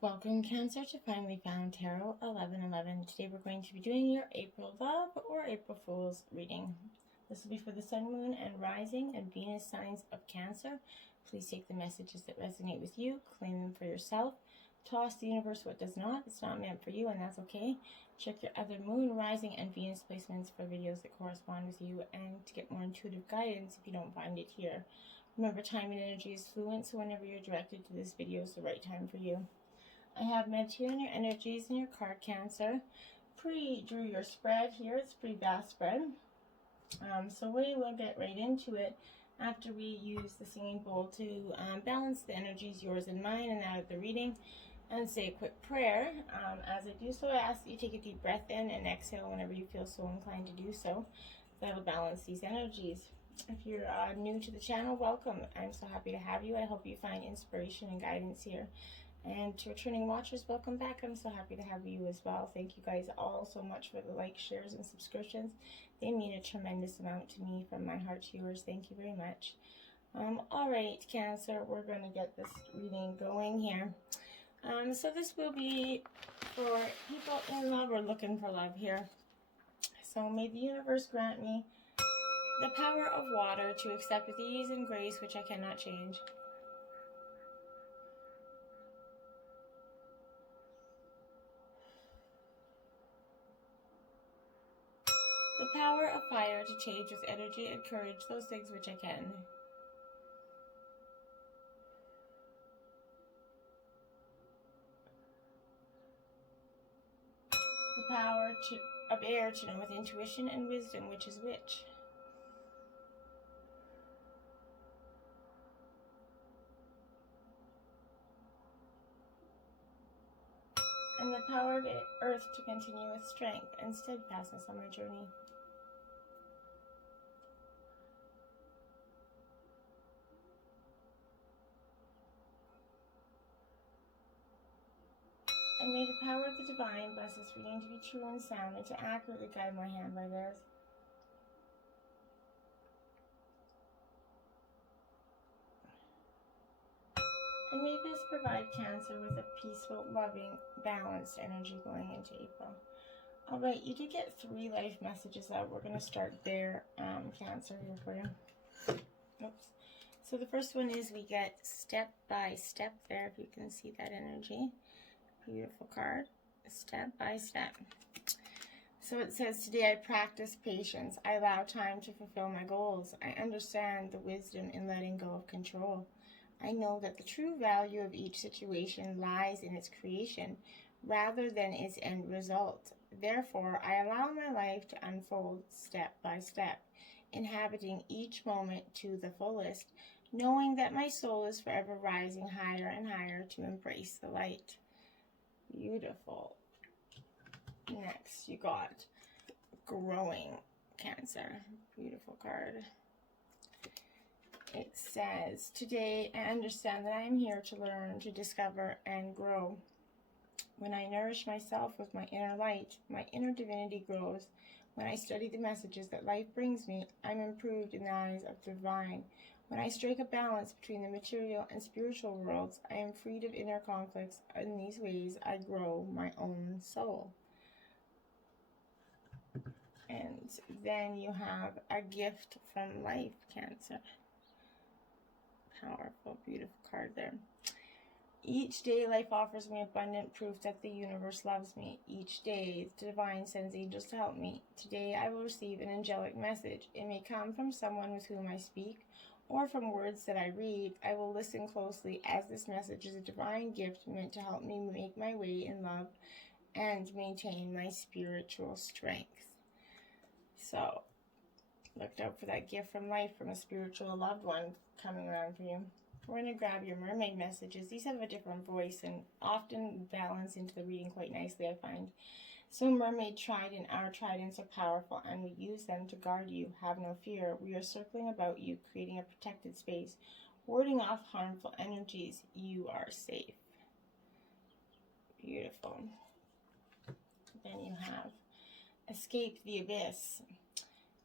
Welcome, Cancer, to Finally Found Tarot 1111. Today we're going to be doing your April Love or April Fool's reading. This will be for the Sun, Moon, and Rising and Venus signs of Cancer. Please take the messages that resonate with you, claim them for yourself. Toss the universe what does not. It's not meant for you, and that's okay. Check your other Moon, Rising, and Venus placements for videos that correspond with you and to get more intuitive guidance if you don't find it here. Remember, time and energy is fluent, so whenever you're directed to this video is the right time for you. I have met here in your energies and your card, Cancer. Pre-drew your spread here. It's a pretty vast spread. So we will get right into it after we use the singing bowl to balance the energies, yours and mine, and that of the reading, and say a quick prayer. As I do so, I ask that you take a deep breath in and exhale whenever you feel so inclined to do so. That'll balance these energies. If you're new to the channel, welcome. I'm so happy to have you. I hope you find inspiration and guidance here. And to returning watchers, welcome back. I'm so happy to have you as well. Thank you guys all so much for the likes, shares, and subscriptions. They mean a tremendous amount to me from my heart to yours. Thank you very much. All right, Cancer, we're going to get this reading going here. So this will be for people in love or looking for love here. So may the universe grant me the power of water to accept with ease and grace, which I cannot change. The power of fire to change with energy and courage those things which I can. The power of air to know with intuition and wisdom which is which. And the power of earth to continue with strength and steadfastness on my journey. And may the power of the divine bless this reading to be true and sound and to accurately guide my hand by theirs. And may this provide Cancer with a peaceful, loving, balanced energy going into April. All right, you did get 3 life messages out. We're going to start there, Cancer, here for you. Oops. So the first one is we get step by step there, if you can see that energy. Beautiful card, step by step. So it says, today I practice patience. I allow time to fulfill my goals. I understand the wisdom in letting go of control. I know that the true value of each situation lies in its creation rather than its end result. Therefore, I allow my life to unfold step by step, inhabiting each moment to the fullest, knowing that my soul is forever rising higher and higher to embrace the light. Beautiful. Next, you got growing, Cancer. Beautiful card. It says, today I understand that I am here to learn, to discover, and grow. When I nourish myself with my inner light, my inner divinity grows. When I study the messages that life brings me, I'm improved in the eyes of the divine. When I strike a balance between the material and spiritual worlds, I am freed of inner conflicts. In these ways, I grow my own soul. And then you have a gift from life, Cancer. Powerful, beautiful card there. Each day, life offers me abundant proof that the universe loves me. Each day, the divine sends angels to help me. Today, I will receive an angelic message. It may come from someone with whom I speak, or from words that I read. I will listen closely, as this message is a divine gift meant to help me make my way in love and maintain my spiritual strength. So, look out for that gift from life from a spiritual loved one coming around for you. We're going to grab your mermaid messages. These have a different voice and often balance into the reading quite nicely, I find. So mermaid trident, our tridents are powerful and we use them to guard you. Have no fear. We are circling about you, creating a protected space, warding off harmful energies. You are safe. Beautiful. Then you have escape the abyss.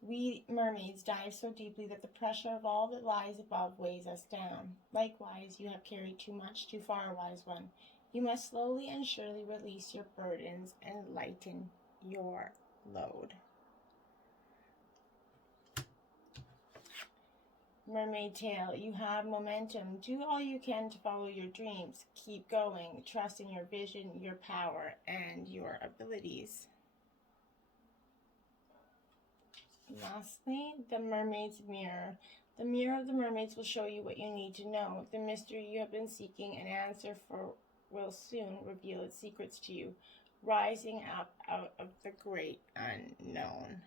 We mermaids dive so deeply that the pressure of all that lies above weighs us down. Likewise, you have carried too much, too far, wise one. You must slowly and surely release your burdens and lighten your load. Mermaid Tail, you have momentum. Do all you can to follow your dreams. Keep going. Trust in your vision, your power, and your abilities. Lastly, the Mermaid's Mirror. The mirror of the mermaids will show you what you need to know. The mystery you have been seeking an answer for will soon reveal its secrets to you. Rising up out of the great unknown.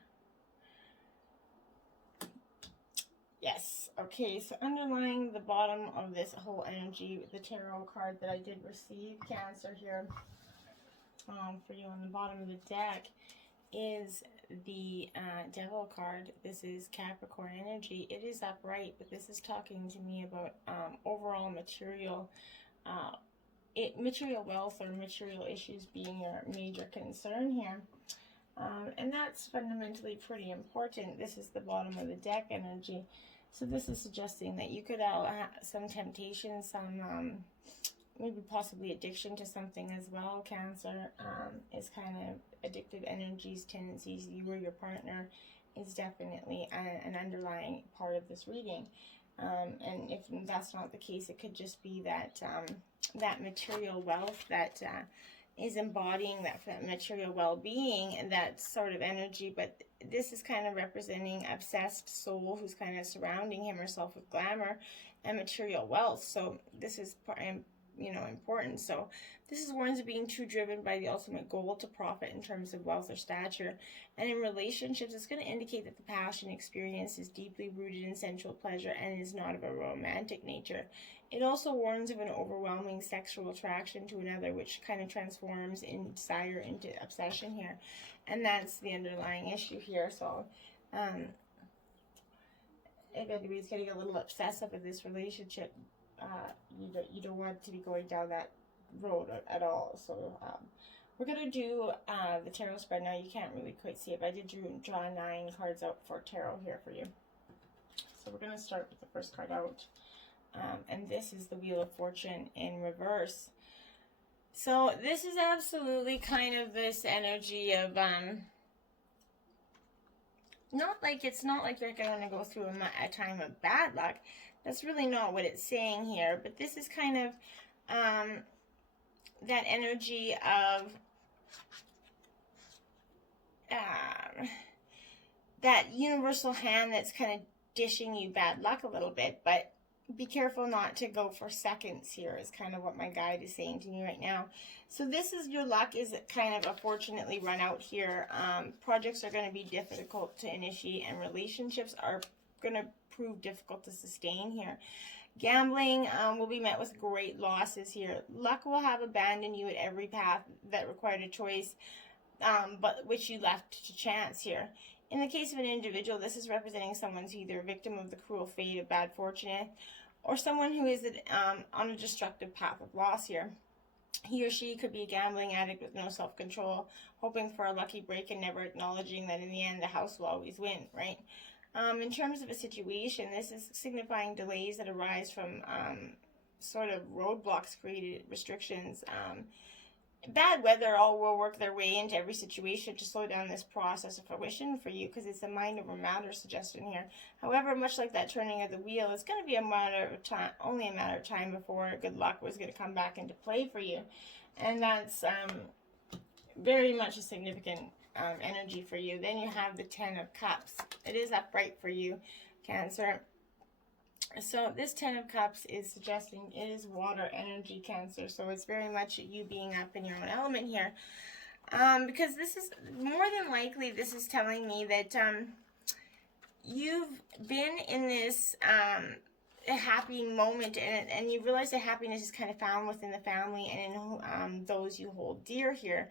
Yes, okay, so underlying the bottom of this whole energy, the tarot card that I did receive, Cancer, here for you on the bottom of the deck, is the Devil card. This is Capricorn energy. It is upright, but this is talking to me about overall material wealth or material issues being your major concern here. And that's fundamentally pretty important. This is the bottom of the deck energy. So this is suggesting that you could have some temptation, some maybe possibly addiction to something as well. Cancer is kind of addictive energies, tendencies. You or your partner is definitely an underlying part of this reading. And if that's not the case, it could just be that that material wealth that is embodying that material well-being and that sort of energy. But this is kind of representing obsessed soul who's kind of surrounding him or herself with glamour and material wealth. So this is important. So this is warns of being too driven by the ultimate goal to profit in terms of wealth or stature. And in relationships, it's going to indicate that the passion experience is deeply rooted in sensual pleasure and is not of a romantic nature. It also warns of an overwhelming sexual attraction to another, which kind of transforms in desire into obsession here. And that's the underlying issue here. So if anybody's getting a little obsessive in this relationship, you don't want to be going down that road at all. So we're going to do the tarot spread. Now you can't really quite see it, but I did draw 9 cards out for tarot here for you. So we're going to start with the first card out. And this is the Wheel of Fortune in reverse. So this is absolutely kind of this energy of it's not like you're going to go through a time of bad luck. That's really not what it's saying here. But this is kind of that energy of that universal hand that's kind of dishing you bad luck a little bit. But be careful not to go for seconds here is kind of what my guide is saying to me right now. So this is your luck is kind of unfortunately run out here. Projects are going to be difficult to initiate and relationships are going to prove difficult to sustain here. Gambling will be met with great losses here. Luck will have abandoned you at every path that required a choice, but which you left to chance here. In the case of an individual, this is representing someone who's either a victim of the cruel fate of bad fortune or someone who is on a destructive path of loss here. He or she could be a gambling addict with no self-control, hoping for a lucky break and never acknowledging that in the end the house will always win, right? In terms of a situation, this is signifying delays that arise from sort of roadblocks, created restrictions. Bad weather all will work their way into every situation to slow down this process of fruition for you because it's a mind over matter suggestion here. However, much like that turning of the wheel, it's going to be a matter of time, only a matter of time before good luck was going to come back into play for you. And that's very much a significant energy for you. Then you have the 10 of Cups. It is upright for you, Cancer. So this 10 of Cups is suggesting it is water energy, Cancer. So it's very much you being up in your own element here. Because this is, more than likely, this is telling me that you've been in this a happy moment and you realize that happiness is kind of found within the family and in those you hold dear here.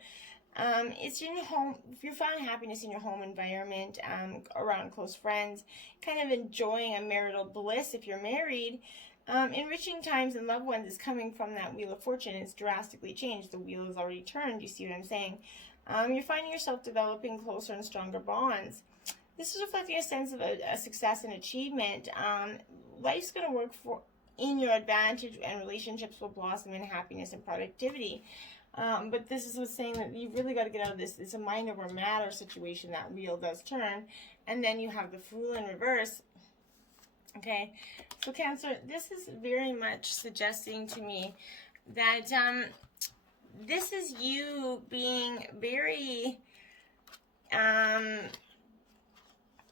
It's in your home. If you found happiness in your home environment, around close friends, kind of enjoying a marital bliss if you're married, enriching times and loved ones is coming from that Wheel of Fortune. It's drastically changed. The wheel is already turned. You see what I'm saying? You're finding yourself developing closer and stronger bonds. This is reflecting a sense of a success and achievement. Life's going to work in your advantage, and relationships will blossom in happiness and productivity. But this is what's saying that you really got to get out of this. It's a mind over matter situation. That wheel does turn. And then you have the Fool in reverse. Okay, so Cancer, this is very much suggesting to me that this is you being very,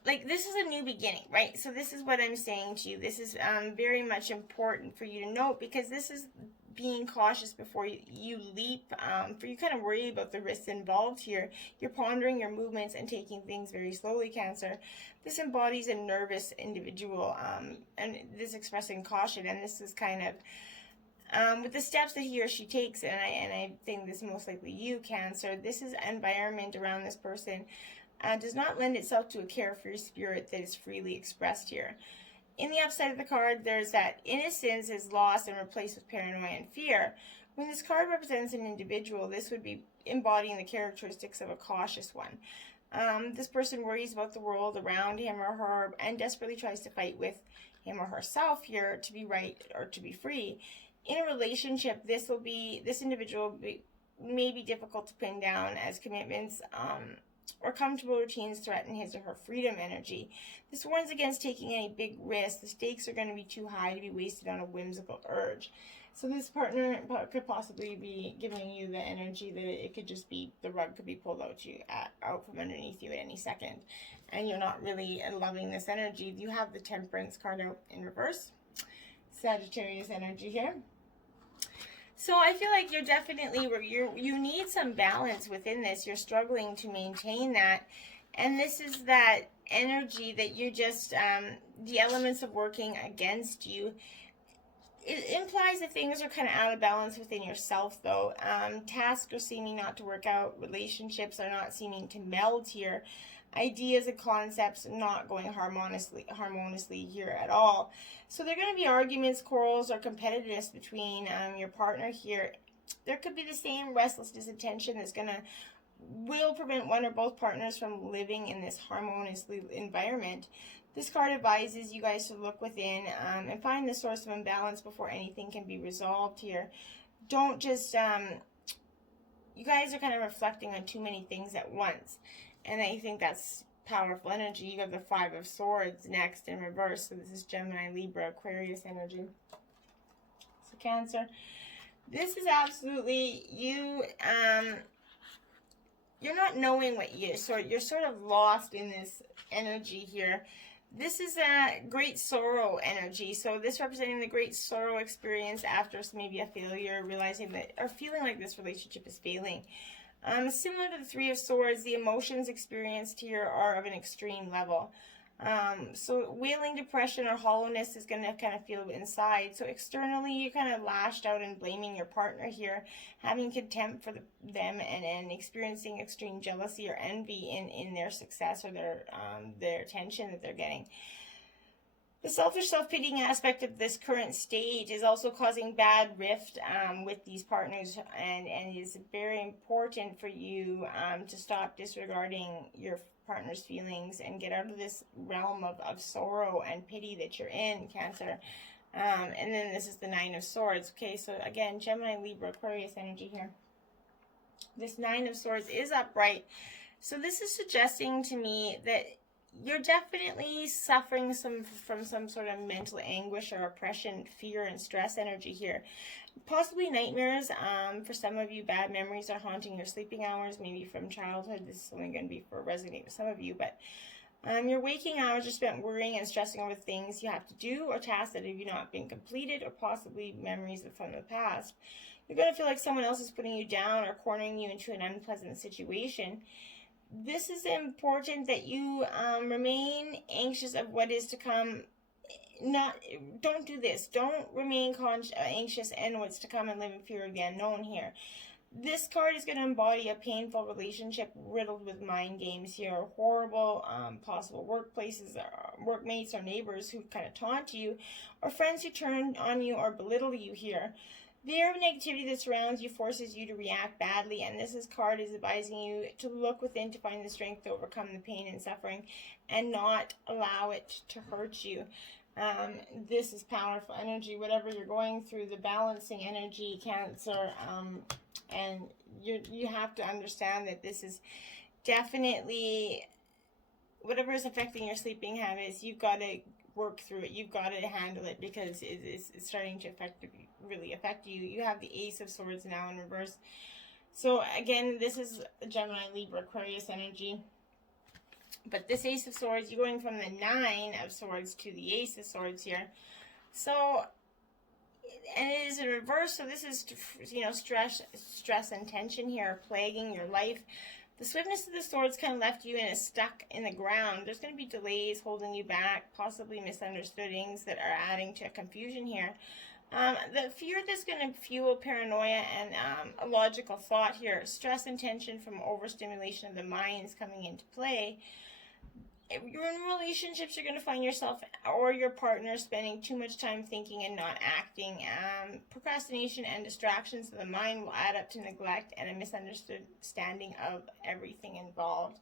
like, this is a new beginning, right? So this is what I'm saying to you. This is very much important for you to note, because this is being cautious before you leap, for you kind of worry about the risks involved here. You're pondering your movements and taking things very slowly, Cancer. This embodies a nervous individual, and this expressing caution, and this is kind of with the steps that he or she takes, and I think this is most likely you, Cancer. This is environment around this person does not lend itself to a carefree spirit that is freely expressed here. In the upside of the card, there's that innocence is lost and replaced with paranoia and fear. When this card represents an individual, this would be embodying the characteristics of a cautious one. This person worries about the world around him or her and desperately tries to fight with him or herself here to be right or to be free. In a relationship, this individual may be difficult to pin down, as commitments or comfortable routines threaten his or her freedom energy. This warns against taking any big risks. The stakes are going to be too high to be wasted on a whimsical urge. So this partner could possibly be giving you the energy that it could just be, the rug could be pulled out from underneath you at any second, and you're not really loving this energy. You have the Temperance card out in reverse. Sagittarius energy here. So I feel like you're definitely, you need some balance within this. You're struggling to maintain that. And this is that energy that you just, the elements of working against you. It implies that things are kind of out of balance within yourself, though. Tasks are seeming not to work out. Relationships are not seeming to meld here. Ideas and concepts not going harmoniously here at all. So there are going to be arguments, quarrels, or competitiveness between your partner here. There could be the same restlessness and tension that's will prevent one or both partners from living in this harmonious environment. This card advises you guys to look within and find the source of imbalance before anything can be resolved here. Don't just, you guys are kind of reflecting on too many things at once. And I think that's powerful energy. You have the Five of Swords next in reverse. So this is Gemini, Libra, Aquarius energy. So Cancer, this is absolutely you. You're not knowing what you're sort of lost in this energy here. This is a great sorrow energy. So this representing the great sorrow experience after maybe a failure, realizing that, or feeling like this relationship is failing. Similar to the Three of Swords, the emotions experienced here are of an extreme level. So wailing depression or hollowness is going to kind of feel inside. So externally, you're kind of lashed out and blaming your partner here, having contempt for them and experiencing extreme jealousy or envy in their success or their attention that they're getting. The selfish, self-pitying aspect of this current stage is also causing bad rift with these partners, and it is very important for you to stop disregarding your partner's feelings and get out of this realm of sorrow and pity that you're in, Cancer. And then this is the Nine of Swords. Okay, so again, Gemini, Libra, Aquarius energy here. This Nine of Swords is upright. So this is suggesting to me that you're definitely suffering from some sort of mental anguish or oppression, fear, and stress energy here. Possibly nightmares. For some of you, bad memories are haunting your sleeping hours, maybe from childhood. This is only going to be for resonate with some of you, but your waking hours are spent worrying and stressing over things you have to do or tasks that have not been completed, or possibly memories from the past. You're going to feel like someone else is putting you down or cornering you into an unpleasant situation. This is important that you remain anxious of what is to come. Don't do this. Don't remain anxious and what's to come and live in fear of the unknown here. This card is going to embody a painful relationship riddled with mind games here, horrible possible workplaces, workmates, or neighbors who kind of taunt you, or friends who turn on you or belittle you here. The air of negativity that surrounds you forces you to react badly, and this card is advising you to look within to find the strength to overcome the pain and suffering and not allow it to hurt you. This is powerful energy. Whatever you're going through, the balancing energy, Cancer, and you have to understand that this is definitely whatever is affecting your sleeping habits. You've got to work through it. You've got to handle it because it's starting to really affect you. You have the Ace of Swords now in reverse. So again, this is Gemini, Libra, Aquarius energy. But this Ace of Swords, you're going from the Nine of Swords to the Ace of Swords here. So, and it is in reverse. So this is, stress and tension here plaguing your life. The swiftness of the swords kind of left you stuck in the ground. There's going to be delays holding you back, possibly misunderstandings that are adding to confusion here. The fear that's going to fuel paranoia and illogical thought here. Stress and tension from overstimulation of the mind is coming into play. If you're in relationships, you're going to find yourself or your partner spending too much time thinking and not acting. Procrastination and distractions of the mind will add up to neglect and a misunderstanding of everything involved.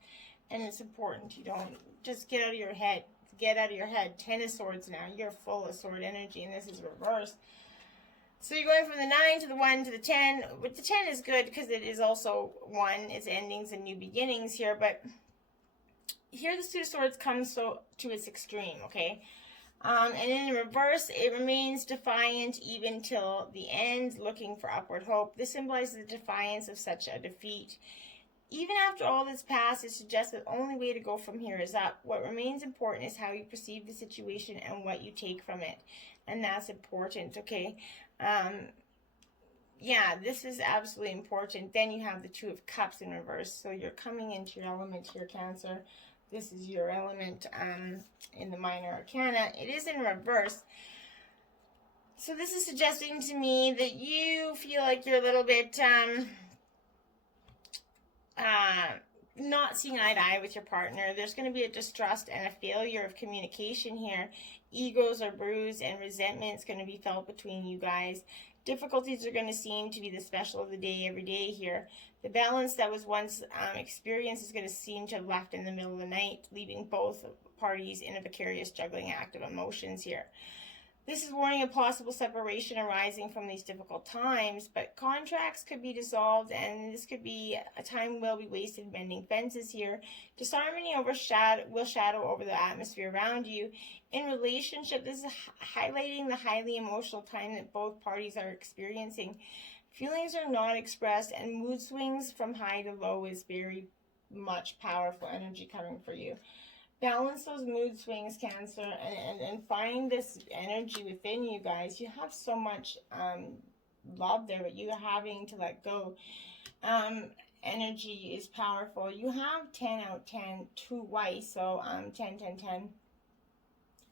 And it's important you don't just get out of your head. Get out of your head. 10 of Swords now. You're full of sword energy, and this is reversed. So you're going from the 9 to the 1 to the 10. But the 10 is good because it is also 1. It's endings and new beginnings here. But here the Two of Swords comes to its extreme, okay? And in reverse, it remains defiant even till the end, looking for upward hope. This symbolizes the defiance of such a defeat. Even after all that's passed, it suggests that the only way to go from here is up. What remains important is how you perceive the situation and what you take from it. And that's important, okay? Yeah, this is absolutely important. Then you have the Two of Cups in reverse. So you're coming into your element here, Cancer. This is your element in the Minor Arcana. It is in reverse. So this is suggesting to me that you feel like you're a little bit not seeing eye to eye with your partner. There's going to be a distrust and a failure of communication here. Egos are bruised and resentment is going to be felt between you guys. Difficulties are going to seem to be the special of the day every day here. The balance that was once experienced is going to seem to have left in the middle of the night, leaving both parties in a vicarious juggling act of emotions here. This is warning of possible separation arising from these difficult times, but contracts could be dissolved, and this could be a time will be wasted mending fences here. Disharmony will shadow over the atmosphere around you. In relationship, this is highlighting the highly emotional time that both parties are experiencing. Feelings are not expressed, and mood swings from high to low is very much powerful energy coming for you. Balance those mood swings, Cancer, and find this energy within you guys. You have so much love there, but you're having to let go. Energy is powerful. You have 10 out 10, 2 white, so 10, 10, 10.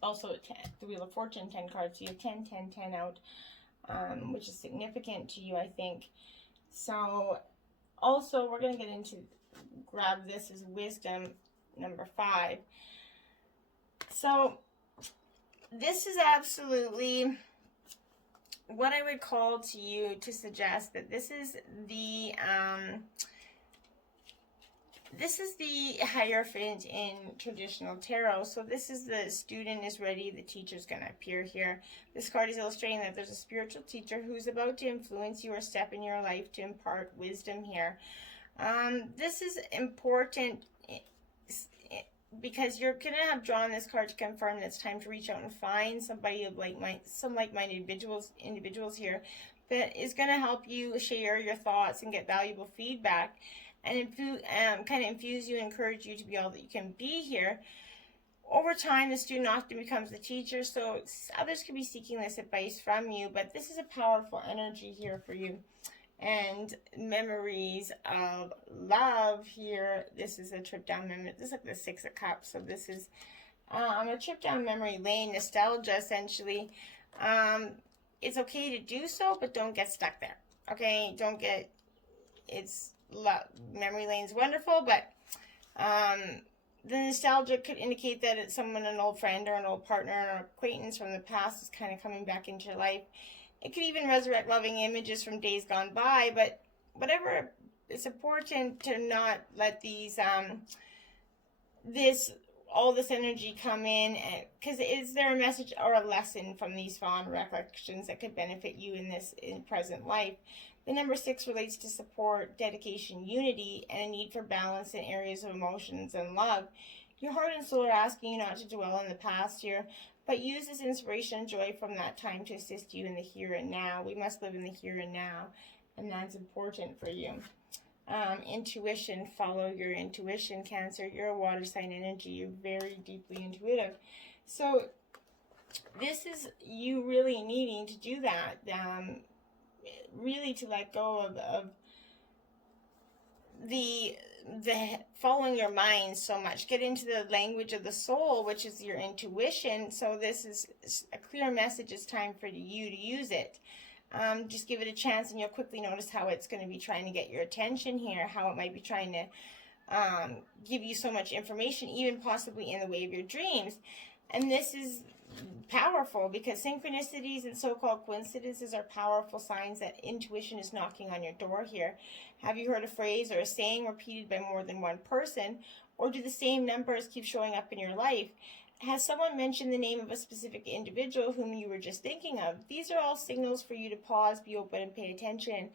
Also, the Wheel of Fortune, 10 cards. So you have 10, 10, 10 out, which is significant to you, I think. So, also, we're going to get into, grab this as Wisdom, number 5. So this is absolutely what I would call to you to suggest that this is the Hierophant in traditional tarot. So this is the student is ready, the teacher's going to appear here. This card is illustrating that there's a spiritual teacher who's about to influence you or step in your life to impart wisdom here. This is important because you're going to have drawn this card to confirm that it's time to reach out and find somebody of some like-minded individuals here that is going to help you share your thoughts and get valuable feedback and kind of infuse you and encourage you to be all that you can be here. Over time, the student often becomes the teacher, so others could be seeking this advice from you, but this is a powerful energy here for you. And memories of love here. This is a trip down memory. This is like the 6 of Cups. So this is a trip down memory lane, nostalgia essentially. It's okay to do so, but don't get stuck there. Okay, don't get. It's love. Memory lane's wonderful, but the nostalgia could indicate that it's someone, an old friend or an old partner or acquaintance from the past is kind of coming back into your life. It could even resurrect loving images from days gone by, but whatever, it's important to not let these, this all this energy come in, because is there a message or a lesson from these fond recollections that could benefit you in present life? The number 6 relates to support, dedication, unity, and a need for balance in areas of emotions and love. Your heart and soul are asking you not to dwell in the past here, but use this inspiration and joy from that time to assist you in the here and now. We must live in the here and now, and that's important for you. Intuition, follow your intuition, Cancer. You're a water sign energy. You're very deeply intuitive. So this is you really needing to do that. Really to let go of the following your mind so much. Get into the language of the soul, which is your intuition. So this is a clear message. It's time for you to use it. Just give it a chance, and you'll quickly notice how it's going to be trying to get your attention here, how it might be trying to give you so much information, even possibly in the way of your dreams. And this is powerful because synchronicities and so-called coincidences are powerful signs that intuition is knocking on your door here. Have you heard a phrase or a saying repeated by more than one person, or do the same numbers keep showing up in your life? Has someone mentioned the name of a specific individual whom you were just thinking of? These are all signals for you to pause, be open, and pay attention.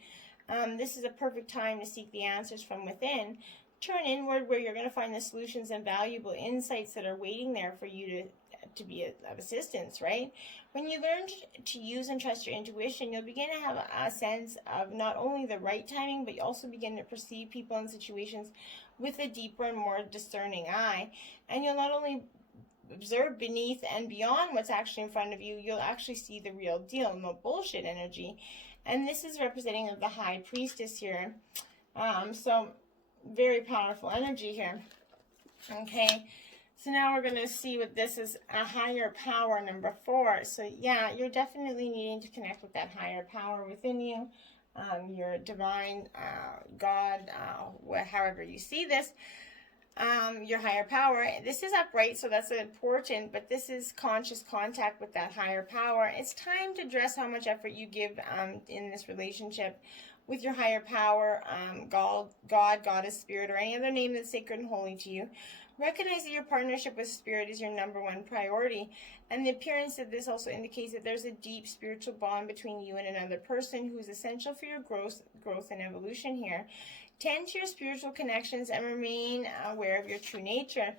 This is a perfect time to seek the answers from within. Turn inward, where you're going to find the solutions and valuable insights that are waiting there for you to be of assistance, right? When you learn to use and trust your intuition, you'll begin to have a sense of not only the right timing, but you also begin to perceive people and situations with a deeper and more discerning eye. And you'll not only observe beneath and beyond what's actually in front of you, you'll actually see the real deal, no bullshit energy. And this is representing of the High Priestess here. So very powerful energy here. Okay. So now we're going to see what this is, a higher power, number 4. So yeah, you're definitely needing to connect with that higher power within you, your divine God, however you see this, your higher power. This is upright, so that's important, but this is conscious contact with that higher power. It's time to address how much effort you give in this relationship with your higher power, God, Goddess, Spirit, or any other name that's sacred and holy to you. Recognize that your partnership with Spirit is your number 1 priority, and the appearance of this also indicates that there's a deep spiritual bond between you and another person who is essential for your growth and evolution here. Tend to your spiritual connections and remain aware of your true nature.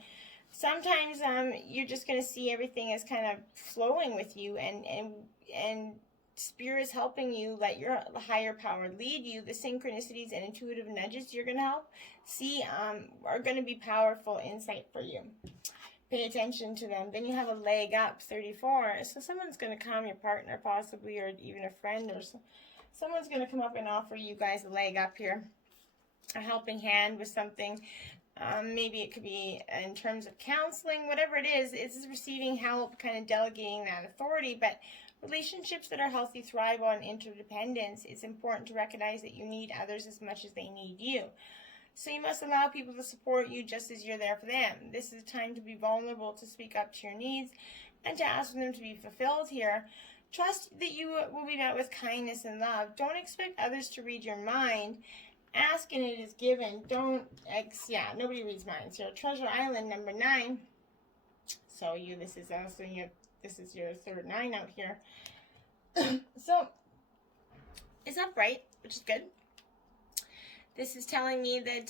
Sometimes you're just going to see everything as kind of flowing with you, and Spirit is helping you let your higher power lead you. The synchronicities and intuitive nudges you're going to help see are going to be powerful insight for you. Pay attention to them. Then you have a leg up, 34. So someone's going to come, your partner possibly, or even a friend, or someone's going to come up and offer you guys a leg up here, a helping hand with something. Maybe it could be in terms of counseling, whatever it is. It's receiving help, kind of delegating that authority. But relationships that are healthy thrive on interdependence. It's important to recognize that you need others as much as they need you. So you must allow people to support you just as you're there for them. This is a time to be vulnerable, to speak up to your needs, and to ask for them to be fulfilled here. Trust that you will be met with kindness and love. Don't expect others to read your mind. Ask and it is given. Nobody reads minds here. Treasure Island, number 9. So this is also this is your third 9 out here. So it's upright, which is good. This is telling me that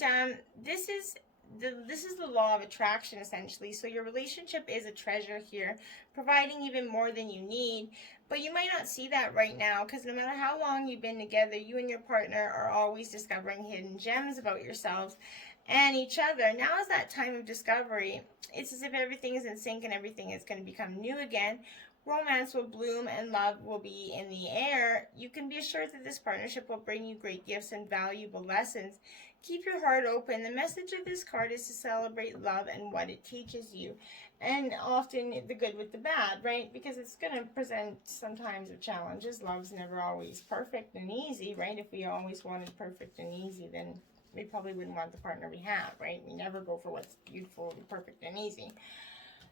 this is the law of attraction, essentially. So your relationship is a treasure here, providing even more than you need. But you might not see that right now, because no matter how long you've been together, you and your partner are always discovering hidden gems about yourselves and each other. Now is that time of discovery. It's as if everything is in sync and everything is going to become new again. Romance will bloom and love will be in the air. You can be assured that this partnership will bring you great gifts and valuable lessons. Keep your heart open. The message of this card is to celebrate love and what it teaches you. And often the good with the bad, right? Because it's going to present sometimes of challenges. Love's never always perfect and easy, right? If we always wanted perfect and easy, then we probably wouldn't want the partner we have, right? We never go for what's beautiful and perfect and easy.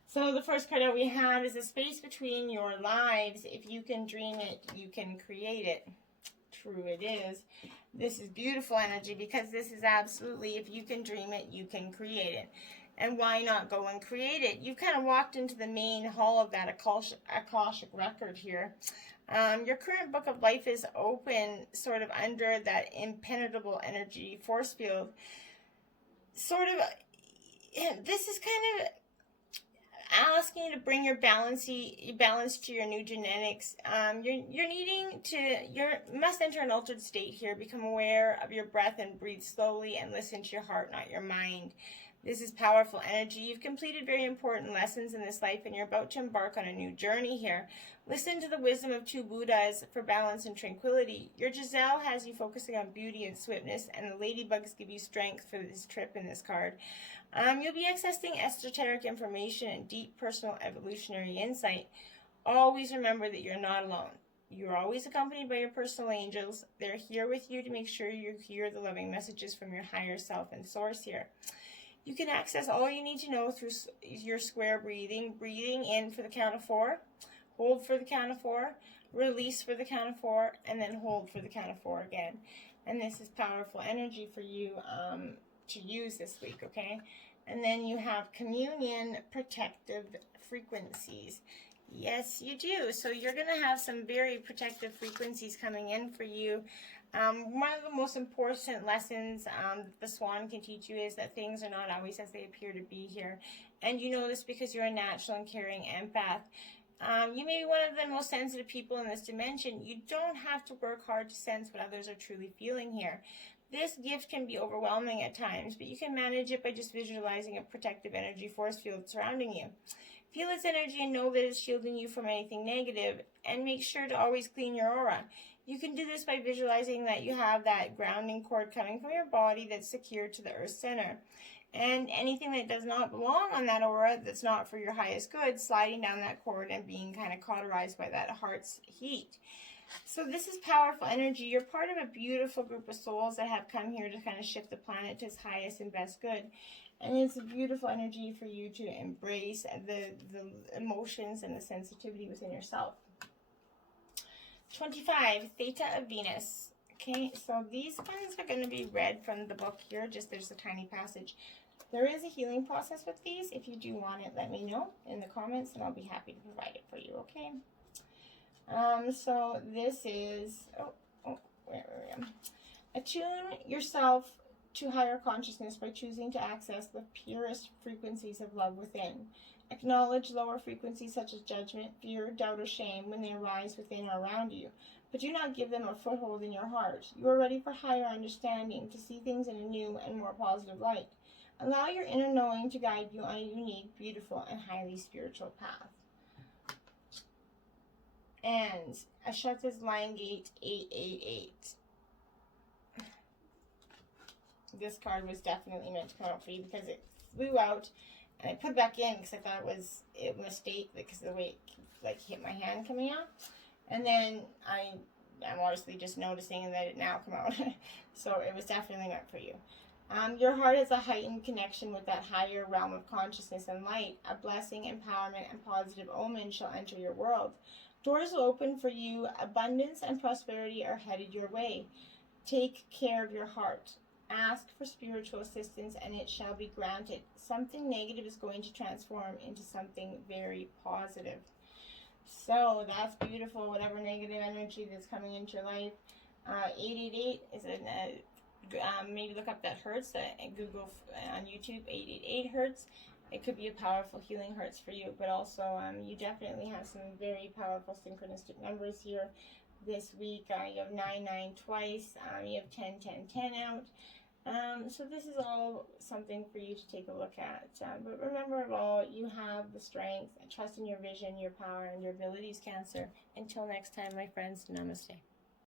So the first card that we have is a space between your lives. If you can dream it, you can create it. True it is. This is beautiful energy, because this is absolutely, if you can dream it, you can create it. And why not go and create it? You've kind of walked into the main hall of that Akashic record here. Your current book of life is open, sort of under that impenetrable energy force field. Sort of, this is kind of asking you to bring your balance to your new genetics. You're needing to, you must enter an altered state here. Become aware of your breath and breathe slowly and listen to your heart, not your mind. This is powerful energy. You've completed very important lessons in this life and you're about to embark on a new journey here. Listen to the wisdom of two Buddhas for balance and tranquility. Your Giselle has you focusing on beauty and swiftness, and the ladybugs give you strength for this trip in this card. You'll be accessing esoteric information and deep personal evolutionary insight. Always remember that you're not alone. You're always accompanied by your personal angels. They're here with you to make sure you hear the loving messages from your higher self and source here. You can access all you need to know through your square breathing. Breathing in for the count of 4. Hold for the count of 4. Release for the count of 4. And then hold for the count of 4 again. And this is powerful energy for you to use this week, okay? And then you have communion protective frequencies. Yes, you do. So you're going to have some very protective frequencies coming in for you. One of the most important lessons the swan can teach you is that things are not always as they appear to be here. And you know this because you're a natural and caring empath. You may be one of the most sensitive people in this dimension. You don't have to work hard to sense what others are truly feeling here. This gift can be overwhelming at times, but you can manage it by just visualizing a protective energy force field surrounding you. Feel its energy and know that it's shielding you from anything negative, and make sure to always clean your aura. You can do this by visualizing that you have that grounding cord coming from your body that's secured to the earth center. And anything that does not belong on that aura, that's not for your highest good, sliding down that cord and being kind of cauterized by that heart's heat. So this is powerful energy. You're part of a beautiful group of souls that have come here to kind of shift the planet to its highest and best good. And it's a beautiful energy for you to embrace the emotions and the sensitivity within yourself. 25, Theta of Venus. Okay, so these ones are going to be read from the book here. Just there's a tiny passage. There is a healing process with these. If you do want it, let me know in the comments and I'll be happy to provide it for you, okay? So this is, where are we? Attune yourself to higher consciousness by choosing to access the purest frequencies of love within. Acknowledge lower frequencies such as judgment, fear, doubt, or shame when they arise within or around you, but do not give them a foothold in your heart. You are ready for higher understanding, to see things in a new and more positive light. Allow your inner knowing to guide you on a unique, beautiful, and highly spiritual path. And Ashuta's Line Gate 888. This card was definitely meant to come out for you because it flew out, and I put it back in because I thought it was a mistake because of the way it hit my hand coming out. And then I'm obviously just noticing that it now come out. So it was definitely meant for you. Your heart has a heightened connection with that higher realm of consciousness and light. A blessing, empowerment, and positive omen shall enter your world. Doors will open for you. Abundance and prosperity are headed your way. Take care of your heart. Ask for spiritual assistance and it shall be granted. Something negative is going to transform into something very positive. So that's beautiful, whatever negative energy that's coming into your life. 888 is maybe look up that hertz and Google on YouTube 888 hertz. It could be a powerful healing hertz for you, but also you definitely have some very powerful synchronistic numbers here this week. You have 99 twice. You have 10, 10, 10 out. So this is all something for you to take a look at. But remember of all, you have the strength, trust in your vision, your power, and your abilities, Cancer. Until next time, my friends, namaste.